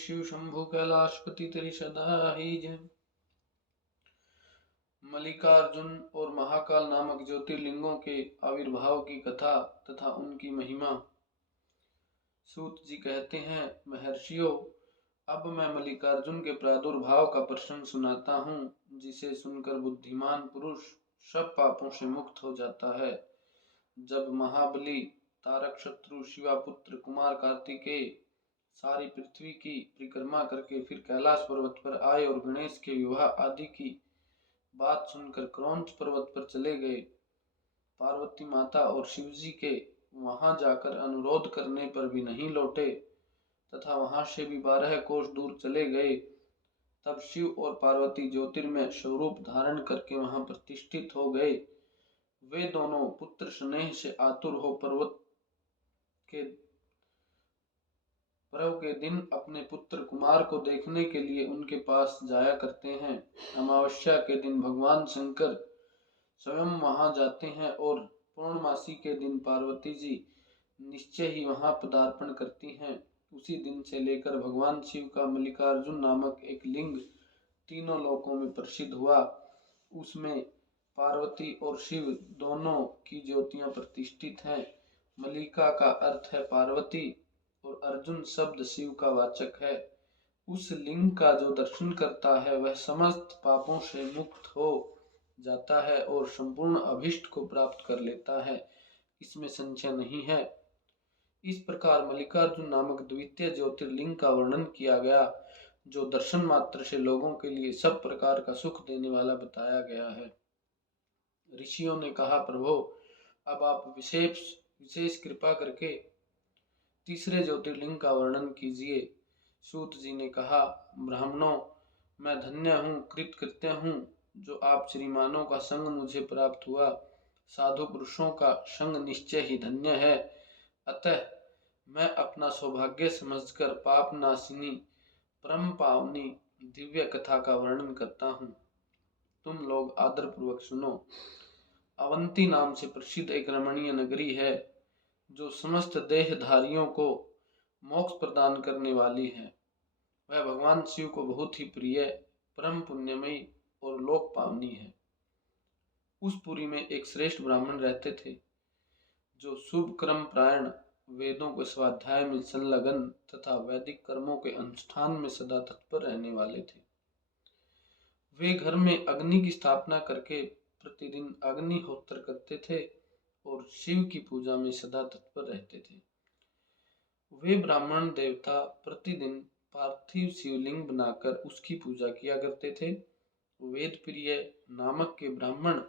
शिव शंभु कैलाशपति तेरी सदा ही जय। मल्लिकार्जुन और महाकाल नामक ज्योतिर्लिंगों के आविर्भाव की कथा तथा उनकी महिमा। सूत जी कहते हैं, महर्षियों, अब मैं मल्लिकार्जुन के प्रादुर्भाव का प्रसंग सुनाता हूँ, जिसे सुनकर बुद्धिमान पुरुष सब पापों से मुक्त हो जाता है। जब महाबली तारक शत्रु शिवापुत्र कुमार कार्तिकेय सारी पृथ्वी की परिक्रमा करके फिर कैलाश पर्वत पर आए और गणेश के विवाह आदि की बात सुनकर क्रौंच पर्वत पर चले गए। पार्वती माता और शिवजी के वहां जाकर अनुरोध करने पर भी नहीं लौटे तथा वहां से भी 12 कोस दूर चले गए। तब शिव और पार्वती ज्योतिर्मय स्वरूप धारण करके वहां प्रतिष्ठित हो गए। वे दोनों पुत्र स्नेह से आतुर हो पर्व के दिन अपने पुत्र कुमार को देखने के लिए उनके पास जाया करते हैं। अमावस्या के दिन भगवान शंकर स्वयं वहां जाते हैं और पूर्णमासी के दिन पार्वती जी निश्चय ही वहां पदार्पण करती हैं। उसी दिन से लेकर भगवान शिव का मल्लिकार्जुन नामक एक लिंग तीनों लोकों में प्रसिद्ध हुआ। उसमें पार्वती और शिव दोनों की ज्योतियां प्रतिष्ठित हैं। मल्लिका का अर्थ है पार्वती और अर्जुन शब्द शिव का वाचक है। उस लिंग का जो दर्शन करता है वह समस्त पापों से मुक्त हो जाता है और संपूर्ण अभिष्ट को प्राप्त कर लेता है, इसमें संशय नहीं है। इस प्रकार मल्लिकार्जुन नामक द्वितीय ज्योतिर्लिंग का वर्णन किया गया, जो दर्शन मात्र से लोगों के लिए सब प्रकार का सुख देने वाला बताया गया है। ऋषियों ने कहा, प्रभो, अब आप विशेष कृपा करके तीसरे ज्योतिर्लिंग का वर्णन कीजिए। सूत जी ने कहा, ब्राह्मणों, मैं धन्य हूँ, कृतकृत्य हूँ, जो आप श्रीमानों का संग मुझे प्राप्त हुआ। साधु पुरुषों का संग निश्चय ही धन्य है। अतः मैं अपना सौभाग्य समझकर पाप नाशिनी परम पावनी दिव्य कथा का वर्णन करता हूँ। तुम लोग आदर पूर्वक सुनो। अवंती नाम से प्रसिद्ध एक रमणीय नगरी है, जो समस्त देहधारियों को मोक्ष प्रदान करने वाली है। वह भगवान शिव को बहुत ही प्रिय, परम पुण्यमयी और लोक पावनी है। उस पुरी में एक श्रेष्ठ ब्राह्मण रहते थे, जो शुभ कर्म प्रायण, वेदों के स्वाध्याय में संलग्न तथा वैदिक कर्मों के अनुष्ठान में सदा तत्पर रहने वाले थे। वे घर में अग्नि की स्थापना करके प्रतिदिन अग्निहोत्र करते थे और शिव की पूजा में सदा तत्पर रहते थे। वे ब्राह्मण देवता प्रतिदिन पार्थिव शिवलिंग बनाकर उसकी पूजा किया करते थे। वेद प्रिय नामक के ब्राह्मण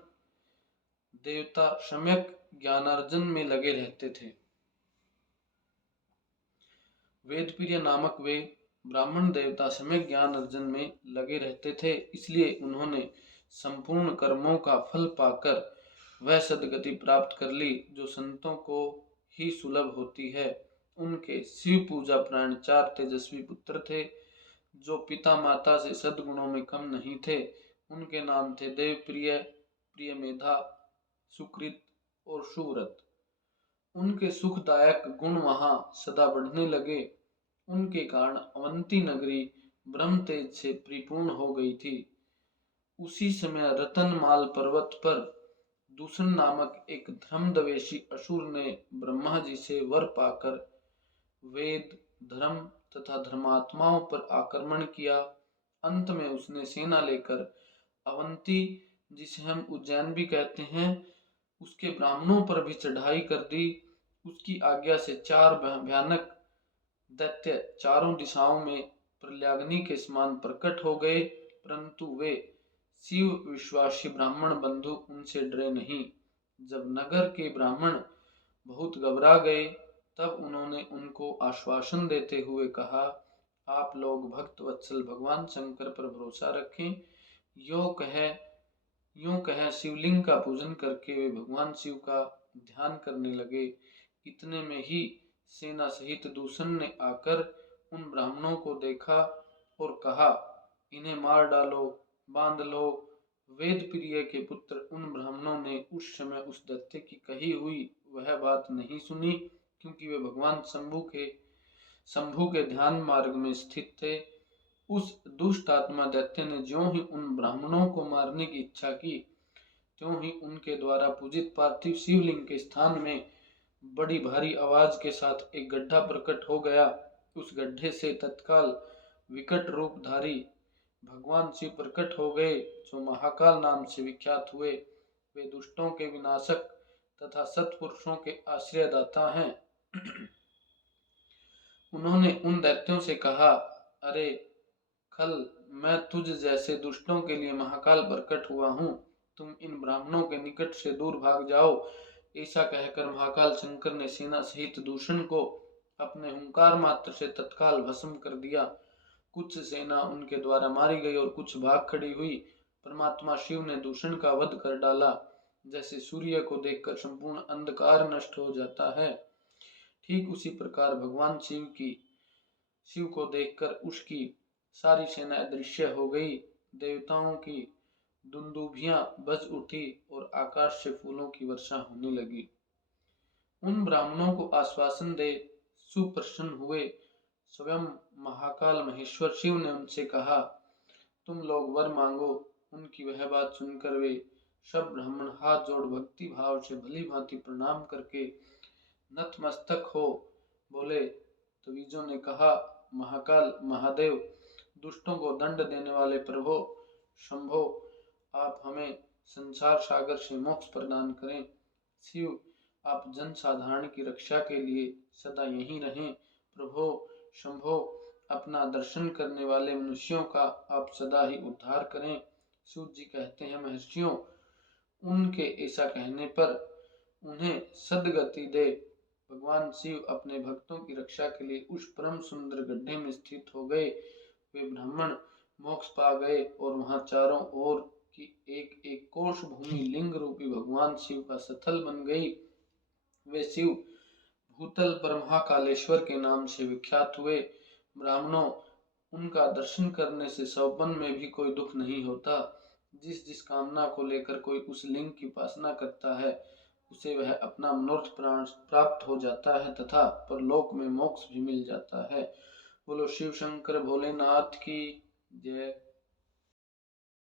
देवता सम्यक ज्ञानार्जन में लगे रहते थे। वेद प्रिय नामक वे ब्राह्मण देवता सम्यक ज्ञान अर्जन में लगे रहते थे, इसलिए उन्होंने संपूर्ण कर्मों का फल पाकर वह सदगति प्राप्त कर ली, जो संतों को ही सुलभ होती है। उनके शिव पूजा प्राण 4 तेजस्वी पुत्र थे, जो पिता माता से सद्गुणों में कम नहीं थे। उनके नाम थे देवप्रिय, प्रियमेधा, सुकृत और सुव्रत। उनके सुखदायक गुण वहां सदा बढ़ने लगे। उनके कारण अवंती नगरी ब्रह्म तेज से परिपूर्ण हो गई थी। उसी समय रतनमाल पर्वत पर दूषण नामक एक धर्मद्वेषी असुर ने ब्रह्मा जी से वर पाकर वेद, धर्म तथा धर्मात्माओं पर आक्रमण किया। अंत में उसने सेना लेकर अवंती, जिसे हम उज्जैन भी कहते हैं, उसके ब्राह्मणों पर भी चढ़ाई कर दी। उसकी आज्ञा से 4 भयानक दैत्य चारों दिशाओं में प्रल्याग्नि के समान प्रकट हो गए, परंतु वे शिव विश्वासी ब्राह्मण बंधु उनसे डरे नहीं। जब नगर के ब्राह्मण बहुत घबरा गए, तब उन्होंने उनको आश्वासन देते हुए कहा, आप लोग भक्त वत्सल भगवान शंकर पर भरोसा रखें। यूं कह शिवलिंग का पूजन करके वे भगवान शिव का ध्यान करने लगे। इतने में ही सेना सहित दूषण ने आकर उन ब्राह्मणों को देखा और कहा, इन्हें मार डालो, बांध लो। वेद प्रिय के पुत्र उन ब्राह्मणों ने उस समय उस दैत्य की कही हुई वह बात नहीं सुनी, क्योंकि वे भगवान शंभु के शंभु के ध्यान मार्ग में स्थित थे। उस दुष्ट आत्मा दैत्य ने ज्यों ही उन ब्राह्मणों को मारने की इच्छा की, त्यों ही उनके द्वारा पूजित पार्थिव शिवलिंग के स्थान में बड़ी भारी आवाज के साथ एक गड्ढा प्रकट हो गया। उस गड्ढे से तत्काल विकट रूपधारी भगवान शिव प्रकट हो गए, जो महाकाल नाम से विख्यात हुए। वे दुष्टों के विनाशक तथा सत्पुरुषों के आश्रयदाता हैं। उन्होंने उन दैत्यों से कहा, अरे खल, मैं तुझ जैसे दुष्टों के लिए महाकाल प्रकट हुआ हूँ, तुम इन ब्राह्मणों के निकट से दूर भाग जाओ। ऐसा कहकर महाकाल शंकर ने सेना सहित दूषण को अपने हुंकार मात्र से तत्काल भस्म कर दिया। कुछ सेना उनके द्वारा मारी गई और कुछ भाग खड़ी हुई। परमात्मा शिव ने दूषण का वध कर डाला। जैसे सूर्य को देखकर संपूर्ण अंधकार नष्ट हो जाता है, ठीक उसी प्रकार भगवान शिव को देखकर उसकी सारी सेना अदृश्य हो गई। देवताओं की दुंदुभियां बज उठी और आकाश से फूलों की वर्षा होने लगी। उन ब्राह्मणों को आश्वासन दे सुप्रसन्न हुए स्वयं महाकाल महेश्वर शिव ने उनसे कहा, तुम लोग वर मांगो। उनकी वह बात सुनकर वे सब ब्राह्मण हाथ जोड़ भक्ति भाव से भली भांति प्रणाम करके नतमस्तक हो बोले। तवीजों ने कहा, महाकाल महादेव, दुष्टों को दंड देने वाले प्रभो शंभो, आप हमें संसार सागर से मोक्ष प्रदान करें। शिव, आप जन साधारण की रक्षा के लिए सदा यहीं रहें। प्रभो शंभो, अपना दर्शन करने वाले मनुष्यों का आप सदा ही उद्धार करें। शिव जी कहते हैं, महर्षियों, उनके ऐसा कहने पर उन्हें सद्गति दे भगवान शिव अपने भक्तों की रक्षा के लिए उस परम सुंदर गड्ढे में स्थित हो गए। वे ब्राह्मण मोक्ष पा गए और वहां चारों ओर की एक एक कोष भूमि लिंग रूपी भगवान शिव का स्थल बन गई। वे शिव भूतल पर महाकालेश्वर के नाम से विख्यात हुए। ब्राह्मणों, उनका दर्शन करने से सौपन में भी कोई दुख नहीं होता। जिस जिस कामना को लेकर कोई उस लिंग की उपासना करता है, उसे वह अपना मनोरथ प्राप्त हो जाता है तथा परलोक में मोक्ष भी मिल जाता है। बोलो शिव शंकर भोलेनाथ की जय।